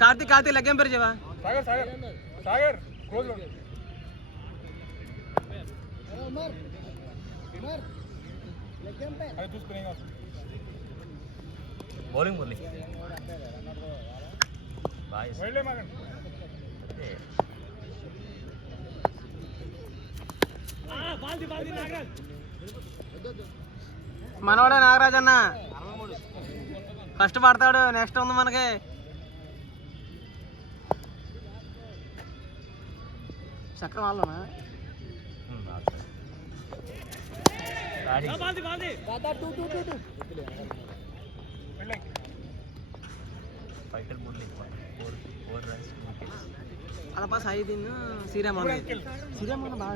కార్తీక్ లెగ్గం పేరు చెవా సాగర్ बॉलिंग बोली మనవాడే నాగరాజ్ అన్న ఫస్ట్ పడతాడు. నెక్స్ట్ ఉంది మనకి చక్రం వాళ్ళనా అలా పాస్ 5 శ్రీరామన్న బాగా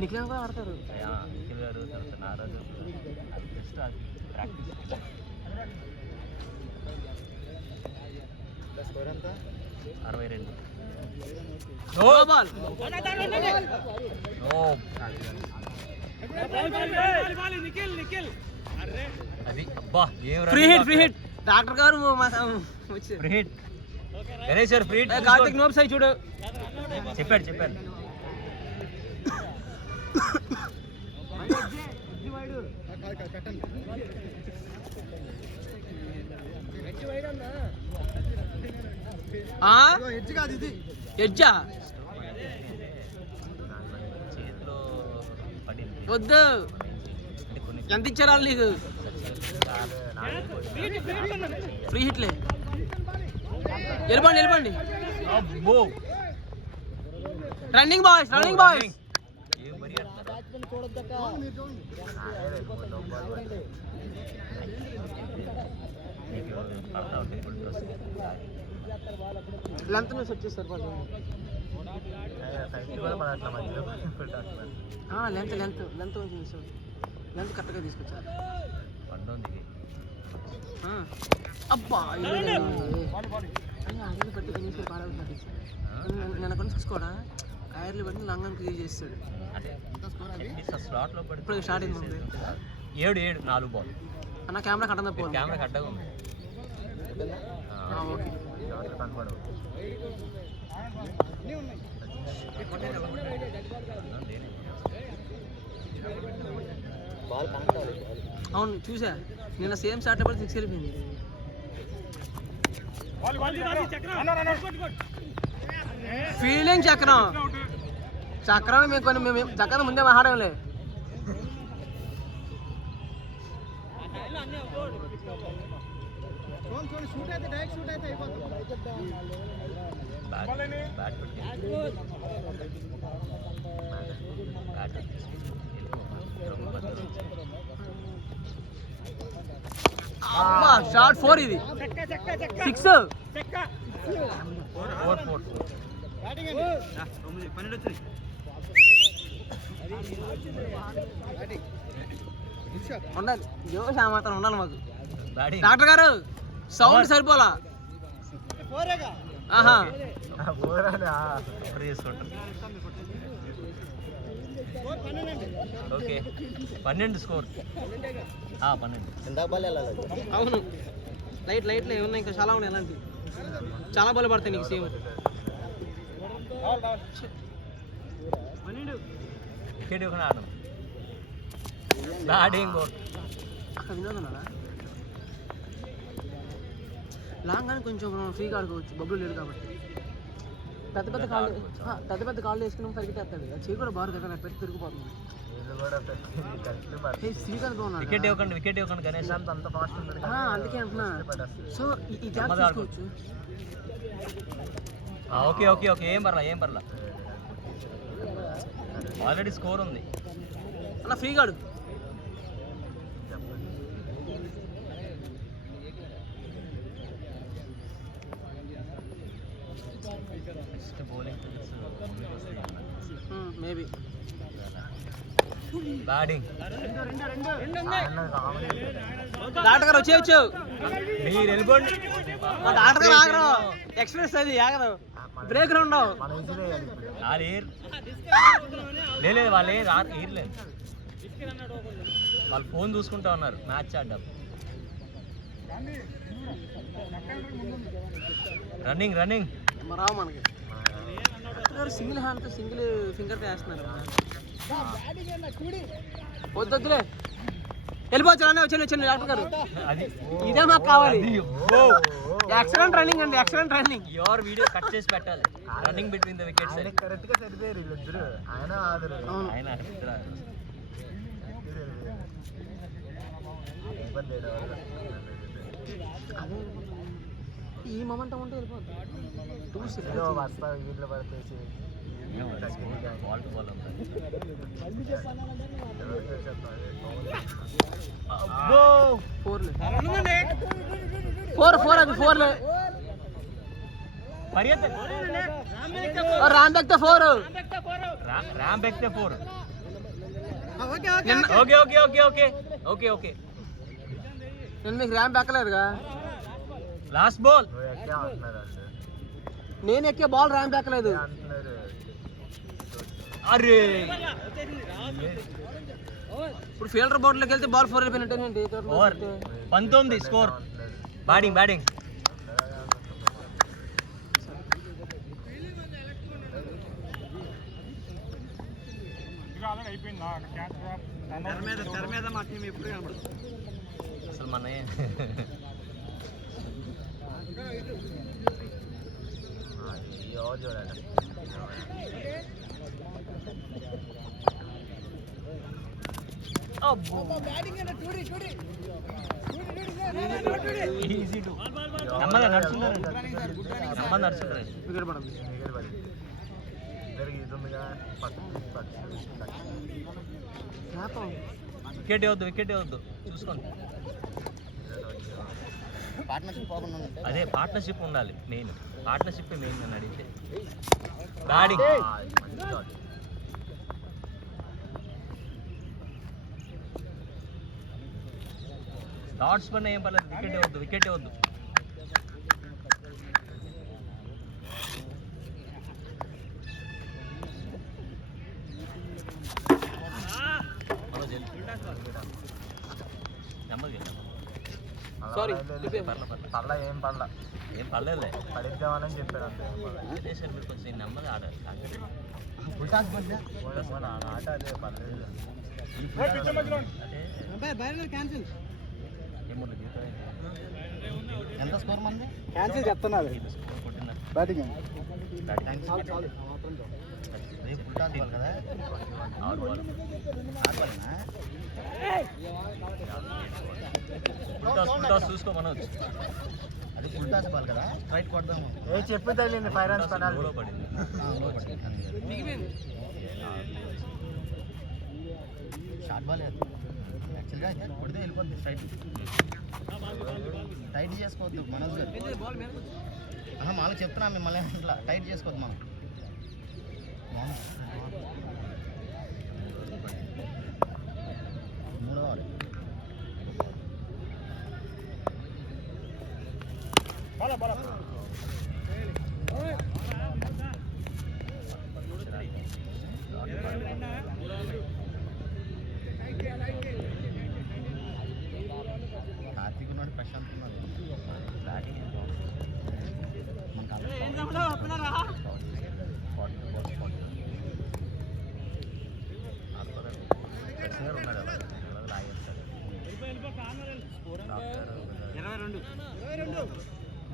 నిఖిల్ కూడా ఆడతారు. నిఖిల్ గారు తర్వాత నారాజు జస్ట్ ప్రాక్టీస్. స్కోర్ ఎంత? 62. ఫ్రీ హిట్ డాక్టర్ గారు ఫ్రీ హిట్ గణేష్ గారు ఫ్రీ హిట్ కార్తీక్ నోబ్స్ అయి చూడు చెప్పాడు ఎడ్జా చేతిలో పడింది. వద్దు ఎంత ఇచ్చారు వాళ్ళు నీకు? ఫ్రీ హిట్లే. వెళ్ళిపోండి. రన్నింగ్ బాయ్స్ లెంత్ నుంచి వచ్చేస్తారు. లెంత్ లెంత్ కరెక్ట్గా తీసుకొచ్చారు. అబ్బా పట్టి నేను చూసుకోడా కాయర్లు పట్టి లంగాన్ని క్లియర్ చేస్తాడు. ఇప్పుడు స్టార్ట్ అయింది. 7 4 బాల్ అన్న కెమెరా కట్టదా పో. కెమెరా కట్టగా ఉంది. ఓకే అవును చూసా నిన్న సేమ్ షాట్ పడి 6 వెళ్ళిపోయింది. ఫీల్డింగ్ చక్రం మేము చక్రం ముందే మాట్లాడలే. షార్ట్ 4 ఇది 6 ఉండాలి. జోష్ ఆ మాత్రం ఉండాలి మాకు. డాక్టర్ గారు సౌండ్ సరిపోలా. Okay 12 score. 12 అవును లైట్ ఏమన్నా ఇంకా చాలా ఉన్నాయి. అలాంటివి చాలా బాల్ పడతాయి నీకు. సేమ్ వికెట్ ఆడడం బ్యాటింగ్ అక్కడ వినోదన్నారా లాంగ్ అని కొంచెం ఫ్రీగా ఆడుకోవచ్చు. బబ్బులు లేదు కాబట్టి పెద్ద కాళ్ళు వేసుకున్నాం పరిగెట్టేస్తాడు. చేయి కూడా బారు కదా పెట్టి తిరిగిపోతుంది. వికెట్ ఇవ్వకండి గణేష్ అంత ఫాస్ట్ ఉంది. అందుకే అంటున్నా. సో ఈ జాబ్ తీసుకోవచ్చు. ఓకే ఏం పర్లా ఆల్రెడీ స్కోర్ ఉంది అన్న. ఫ్రీగా ఆడు. మేబీ బ్యాటింగ్ డాక్టర్ గారు వచ్చేయచ్చు. మీరు వెళ్ళిపోండి. మా డాక్టర్ గారు ఆగరు. ఎక్స్ప్రెస్ అది ఆగరు. బ్రేక్ ఉండవు. వాళ్ళు ఏర్ లేదు, వాళ్ళు ఏర్లేదు. వాళ్ళు ఫోన్ చూసుకుంటా ఉన్నారు మ్యాచ్ ఆడ్డాం. రన్నింగ్ రావు మనకి. సింగిల్ హ్యాండ్తో సింగిల్ ఫింగర్తో వేస్తున్నారు. వద్దులే వెళ్ళిపోవచ్చు. వచ్చాను డాక్టర్ గారు. ఇదే మాకు కావాలి. ఎక్సలెంట్ రన్నింగ్ అండి, excellent running. Your video cut చేసి పెట్టాలి. Running between the wickets. Correct గా సరిపోయారు వీళ్ళిద్దరు. ఆయన ఆయన ఈ మొమెంటం ఉంటే వెళ్ళిపోతుంది. వస్తా వీళ్ళు పడితేసి బాల్ టు బాల్ ఫోర్ అది ఫోర్లే. రామ్ ఎక్కితే ఫోర్. ర్యాంప్ ఎక్కితే 4. ఓకే నేను మీకు ర్యాంప్ ఎక్కలేదుగా. Last ball. నేను ఎక్కే బాల్ ర్యాంప్ ఎక్కలేదు. అరే ఇప్పుడు ఫీల్డర్ బోర్డులోకి వెళ్తే బాల్ 4 వెళ్ళిపోయినట్టేనండి. 19 స్కోర్. బ్యాటింగ్ అయిపోయిందా క్యాచ్ తెర మీద మా టీం ఎప్పుడు కనబడుతుంది అసలు మన ఈజీ టు నెమ్మదిగా నడుచుకుంటారు. వికెట్ పడదు. వికెట్ ఇవ్వద్దు చూసుకోండి. అదే పార్ట్నర్షిప్ ఉండాలి. మెయిన్ పార్ట్నర్షిప్ మెయిన్ అని అడిగితే. బ్యాటింగ్ డాట్స్ పైన ఏం పర్లేదు. వికెట్ ఇవ్వద్దు. సారీ ఏం పర్లేదులే. పడిద్దామని చెప్పారు అంతే. మీరు కొంచెం నెమ్మది ఆడాలి. ఆట అదే పర్లేదు. ఎంత స్కోర్ మంది క్యాన్సిల్ చెప్తున్నారు. బ్యాటింగ్ చూసుకో మనోజ్. అది ఫుల్ టాస్ బాల్ కదా, స్ట్రైట్ కొడదాము. ఏ చెప్పు తగిలింది 5 రన్స్ పడాలి. షార్ట్ బాల్ యాక్చువల్గా కొడితే వెళ్ళిపోద్ది స్ట్రైట్. టైట్ చేసుకోవద్దు మనోజ్ గారు. మాకు చెప్తున్నా మిమ్మల్ని అట్లా టైట్ చేసుకోవద్దు మనం. మూడో బాల్ కార్తీక్ ఉన్నాడు, ప్రశాంత్ ఉన్నాడు.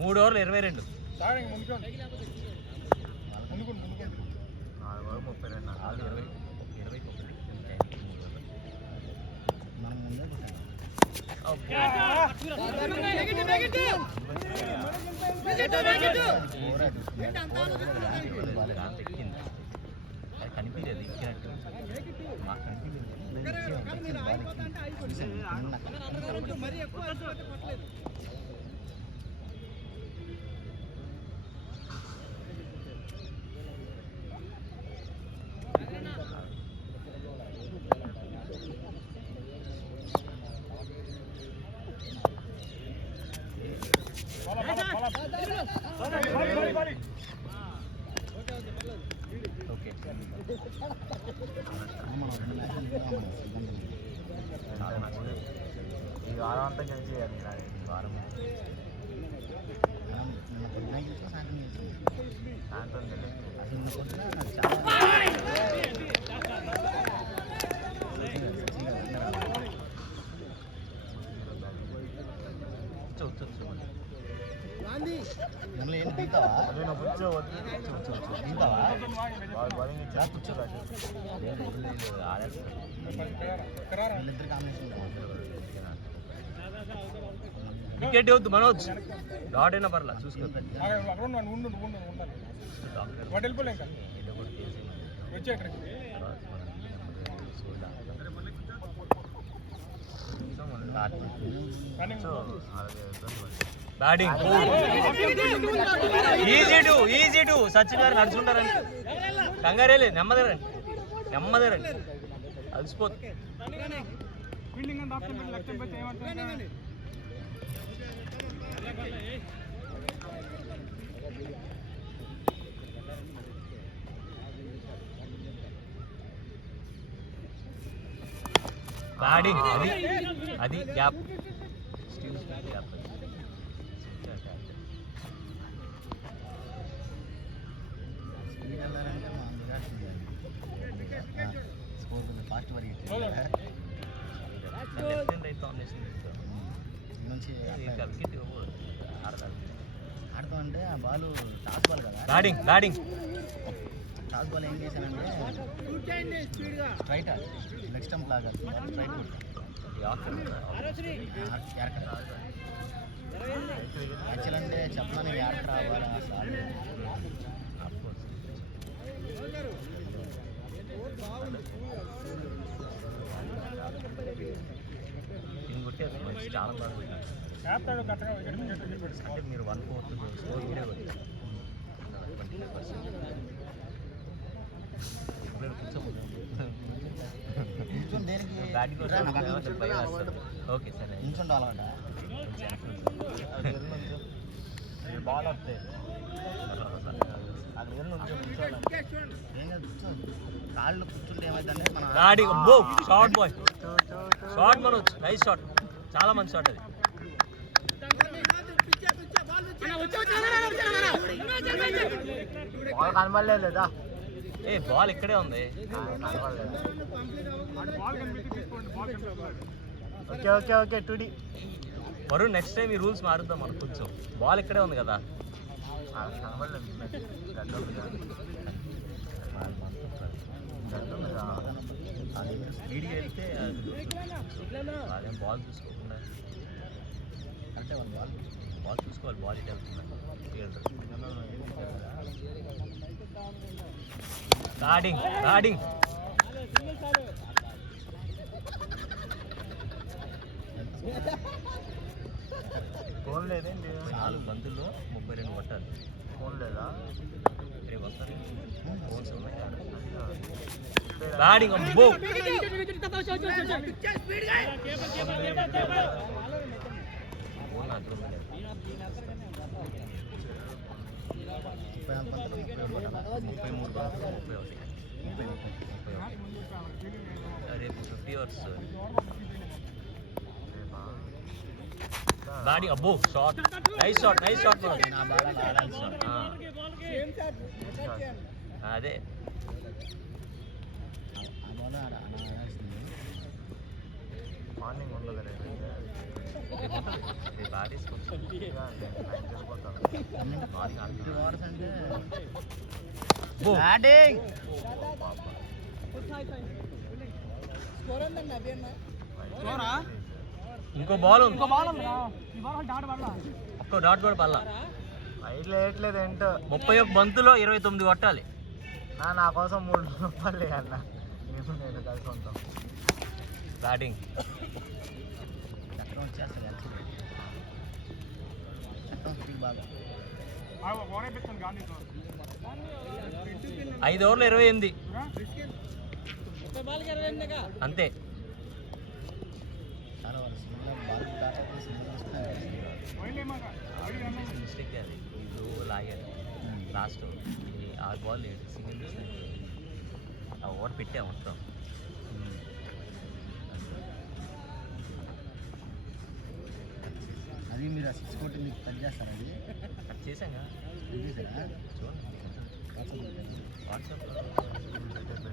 మూడు ఓవర్లు 22. కనిపించదు ఇచ్చినట్టు మాకు వారం అంతా గెలిచేయాలి వారం నిన్న పొద్దున గెలిచి సాయంత్రం గెలిచింది. సాయంత్రం గెలిచి అసలు నిన్న పొద్దున నాకు చాలా నిన్న ఏంటి దిగుతావా? నేను కూర్చోవద్దు దిగుతావా? బౌలింగ్ ఇచ్చా కూర్చోరాదు వీళ్ళిద్దరు కాంబినేషన్ వికెట్ వద్దు మనోజ్ డాట్ అయినా పర్లా చూసుకో అక్కడ ఉండు ఉండాలి వాడు వెళ్ళిపోలే ఇంకా వచ్చే ఇక్కడికి బ్యాటింగ్ ఈజీ టు సచిన్ గారు నడుచుంటారండి కంగారేలే నెమ్మదిరండి అలసిపోతుంది ఫీల్డింగ్ అండ్ ఆప్షన్ లక్ష్యం పెట్టి ఏమంటుంది బ్యాటింగ్ అది గ్యాప్ స్పీడ్ వెళ్ళాలంటే మా విరాట్ స్కోర్ కొంచెం ఫాస్ట్ పరిగెత్తి నుంచి ఆడుతూ అంటే ఆ బాల్ టాస్ బాల్ కదా. బ్యాటింగ్ టాస్ బాల్ ఏం చేశానంటే స్ట్రైట్ లెగ్ స్టంప్ లాగా స్ట్రైట్ యాక్చువల్ అంటే చెప్పమని యాడ్ రావాలా అసలు చాలా బాగా అంటే మీరు 1/4 స్కోర్ మీరే కొట్టారు 25%. దేనికి బ్యాటింగ్ ఓకే సరే నిల్చుంటే అలవాట బాల్ వస్తే ఏం కాదు కాళ్ళు కూర్చుంటే ఏమైందంటే మన short boy short Manoj nice shot చాలా మంచి షాట్ అది బాల్ కనబడలేదు లేదా బాల్ ఇక్కడే ఉంది ఓకే టూడి వరుణ్ నెక్స్ట్ టైం ఈ రూల్స్ మారుద్దాం మనం కొంచెం బాల్ ఇక్కడే ఉంది కదా స్పీడ్గా వెళ్తే అదేం బాల్ చూసుకోకుండా అంటే వాళ్ళు బాల్ చూసుకోవాలి బాల్ ఇటు వెళ్తుంది బ్యాటింగ్ ఫోన్ లేదేంటి 4 బంతుల్లో 32 కొట్టాలి ఫోన్ లేదా రేపు వస్తారు ఫోన్స్ ఉన్నాయి బ్యాటింగ్ అబ్బో ఫోన్ నాకు 33 రేపు 50 అవర్స్ బ్యాటింగ్ అబ్బో షాట్ నైస్ షాట్ నా బాల్ ఆడాలి సార్. అదే ఆ బాల్ ఆడాల్సింది మార్నింగ్ ఉండదు రేపు ఆడేసి కొంచెం 2 అవర్స్ అంటే బ్యాటింగ్ ఇంకో బాల్ ఒక్క డాట్ కూడా పల్లా వేయట్లేదు ఏంటో 31 బంతులో 29 కొట్టాలి నా కోసం 3 రూపాయలు అన్న నేను కలిసి ఉంటాం బ్యాటింగ్ చక్రం వచ్చేస్తుంది యాక్చువల్లీ చక్రం స్పీడ్ బాగా ఓరేపిస్తాను గాంధీ 5 ఓవర్లు 28 అంతే చాలా వాళ్ళు సింగిల్ బాల్ దాటైతే సింగిల్ వస్తున్నాయి మిస్టేక్ అది ఇప్పుడు లాగారు లాస్ట్ ఆ బాల్ సింగిల్ ఆ ఓవర్ పెట్టా మొత్తం అది మీరు ఆ 6 కోటి మీకు కట్ చేస్తారా అది కట్ చేసాంగా కట్ చేశారా చూడండి వాట్సాప్లో అనుకున్నది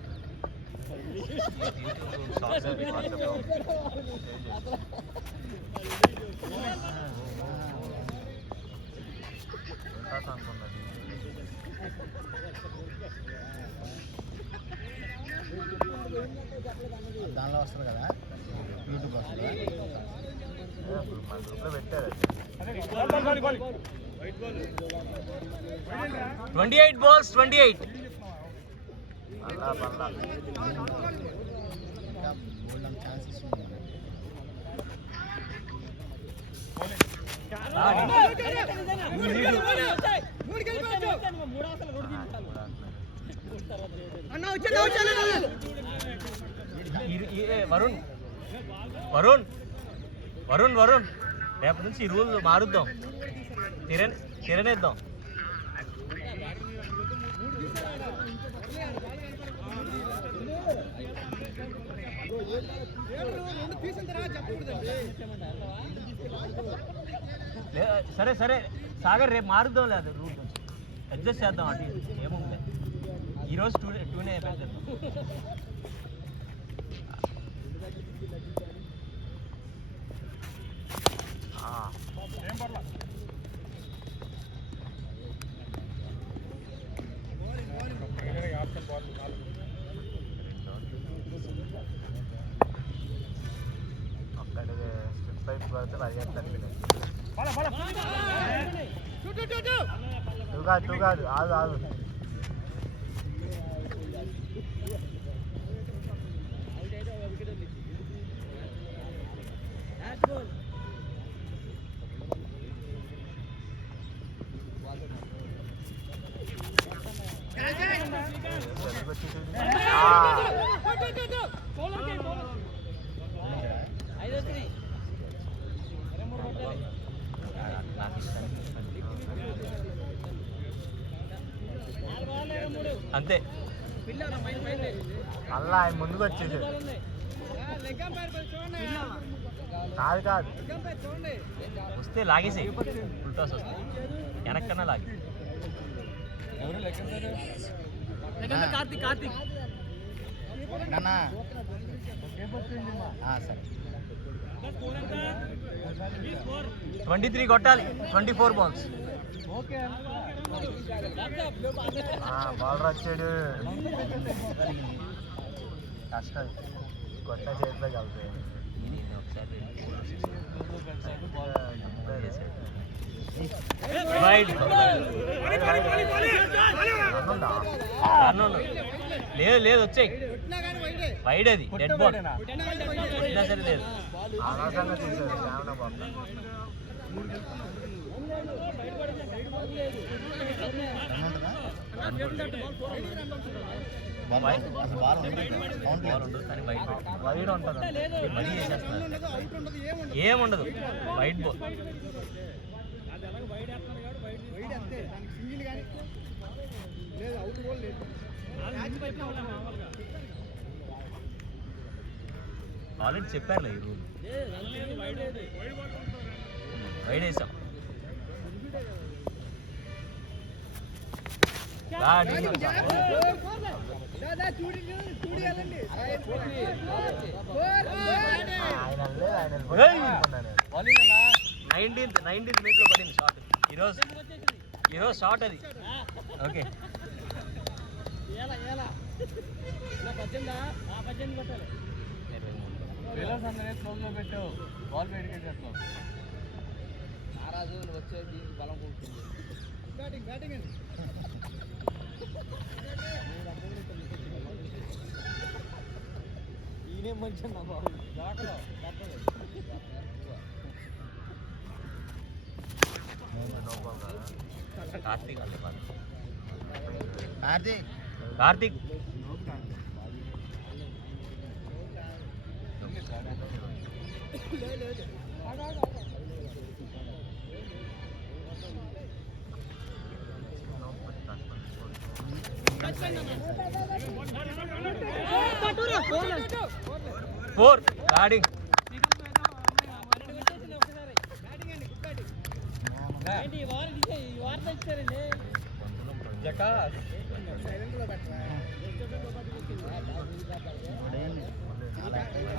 దానిలో వస్తుంది కదా యూట్యూబ్ వస్తుంది మన గ్రూప్లో పెట్టారు 28 balls 28 ఇంకా గోల్డెన్ ఛాన్సెస్ ఉంది వరుణ్ వరుణ్ వరుణ్ వరుణ్ రేపటి నుంచి ఈ రూల్ మారుద్దాం తిరనేద్దాం సరే సరే సాగర్ రేపు మారుద్దాం లేదు రూల్ కొంచెం అడ్జస్ట్ చేద్దాం అంటే ఏముంది ఈరోజు టూనే అయిపోయింది తూ కాదు ఆగు ఆగు అంతే అలా ఆయన ముందుకు వచ్చేసి కాదు కాదు వస్తే లాగేసి ఫుల్ టాస్ వస్తే వెనక్కన్నా లాగి కార్తీక్ కార్తీక్ నాన్న సరే 23 కొట్టాలి 24 balls బౌలర్ వచ్చాడు కష్టం కొట్ట చేతిలో కలిపాయి లేదు లేదు వచ్చాయి వైడ్ అది డెడ్ బాల్ సరే లేదు ఆకాశంగా తీసాడు శ్రావణ బాబు బాల్ ఉండదు కానీ వైడ్ వైడ్ ఉంటుంది మళ్ళీ చేసేస్తున్నారు ఏముండదు వైడ్ బాల్ ఆల్రెడీ చెప్పారులే ఈ రూల్ వైడ్ వేసాం నైన్టీన్త్ మినిట్లో పడింది షార్ట్ ఈరోజు షార్ట్ అది ఓకే పెట్టావు బాల్ వేడికెట్ చేస్తావు వచ్చేది బలం కూర్చుంది ఈయనే మంచి నా బాబు Karthik Karthik Karthik four batting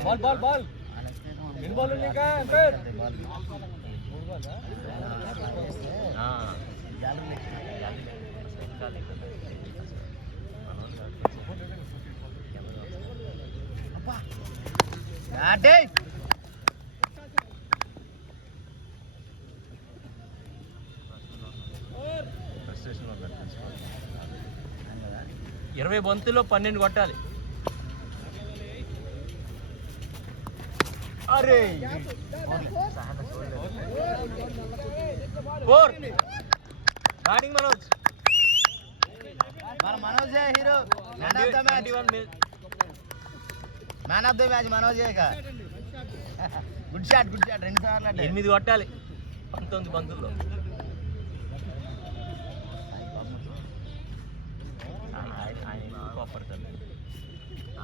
ball ball ball ఎన్ని బాల్ ఉన్నాయి ఇంకా ఎంపైర్ బ్యాటింగ్ 20 బంతుల్లో 12 కొట్టాలి. అరే 4 బ్యాటింగ్ మనోజ్. మన మనోజే hero. Man of the match. 21 man of the match మనోజే. గుడ్ షాట్ 2 సార్లు అంటే 8 కొట్టాలి 19 బంతుల్లో. ఆయన కోపడతాడు.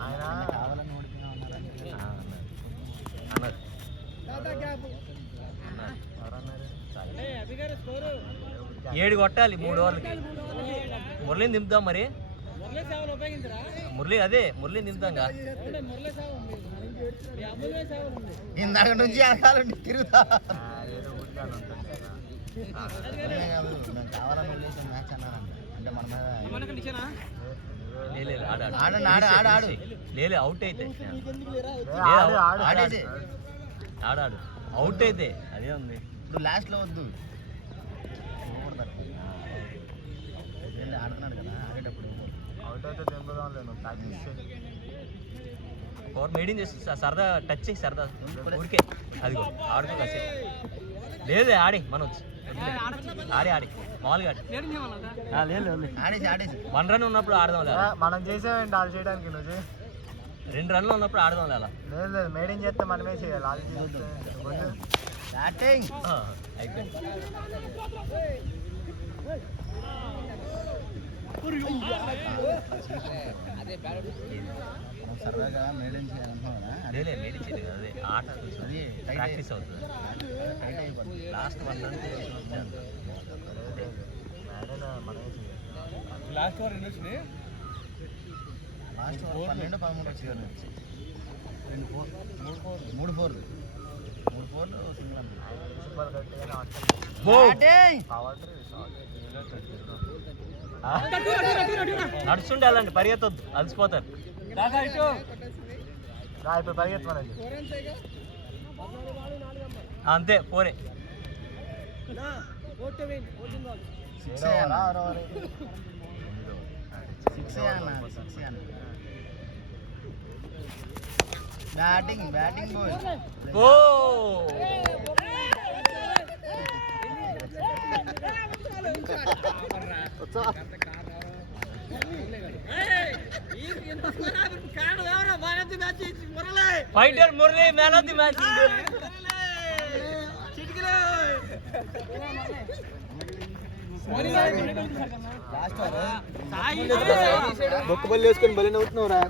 ఆయన కావాలని ఓడిపోయినా అన్నారు ఎవరన్నారు? 7 కొట్టాలి 3 ఓవర్లకి. మురళిని దింపుదాం మరి. మురళిని దింపుదాంగా. ఇందాక నుంచి వెనకాల తిరుగుతా. ఏదో ఊరికే అని ఉంటుంది కదా. మేము కావాలని వదిలేసాం మ్యాచ్ అన్నారంట. అంటే మన మీద లేదు ఆడు లేదు అవుట్ అయితే ఆడేసి ఆడాడు అవుట్ అయితే అదే ఉంది. ఇప్పుడు లాస్ట్లో వద్దు ఆడుతున్నాడు కదా ఆడేటప్పుడు అవుట్ అయితే తెంపుదాం లేదు ప్రాక్టీస్ చేయి. పవర్ మెయింటైన్ చేసి సరదా టచ్ చేసి సరదా ఊరికే అదిగో ఆడుకో కాసేపు. లేదే ఆడి మనోజ్ ఆడి మామూలుగా లేదు ఆడేసి 1 రన్ ఉన్నప్పుడు ఆడదాం లేదా. మనం చేసామేంటి వాళ్ళు చేయడానికి నువ్వు 2 రన్లు ఉన్నప్పుడు ఆడదాం లేదా. లేదు మేడింగ్ చేస్తే మనమే చేయాలి వాళ్ళు చేస్తే బ్యాటింగ్ అయిపోయింది. మనం సరదాగా మెయింటైన్ చేయాలనుకున్నాం కదా లేలే మెయింటైన్ చేయలేదు అదే ఆట అది ప్రాక్టీస్ అవుతుంది. టైట్ అయిపోతుంది. లాస్ట్ 1 రన్ మనమే చేయాలి. లాస్ట్ ఓవర్ ఎన్ని వచ్చినాయి లాస్ట్ 12-13 వచ్చేవారు. 3 4 సింగిల్ అన్న. సూపర్ గట్టిగానే ఆడుతుంది. బ్యాటింగ్ పవర్ నడుస్తుండే అలాంటి పరిగెత్తొద్దు అలసిపోతారు. ఇప్పుడు పరిగెత్తమనండి. అంతే పోరే. 6 బ్యాటింగ్ బాయ్. ఓ fighter Murali man of the match. బొక్కబల్లి వేసుకొని బలి నవ్వుతున్నావురా.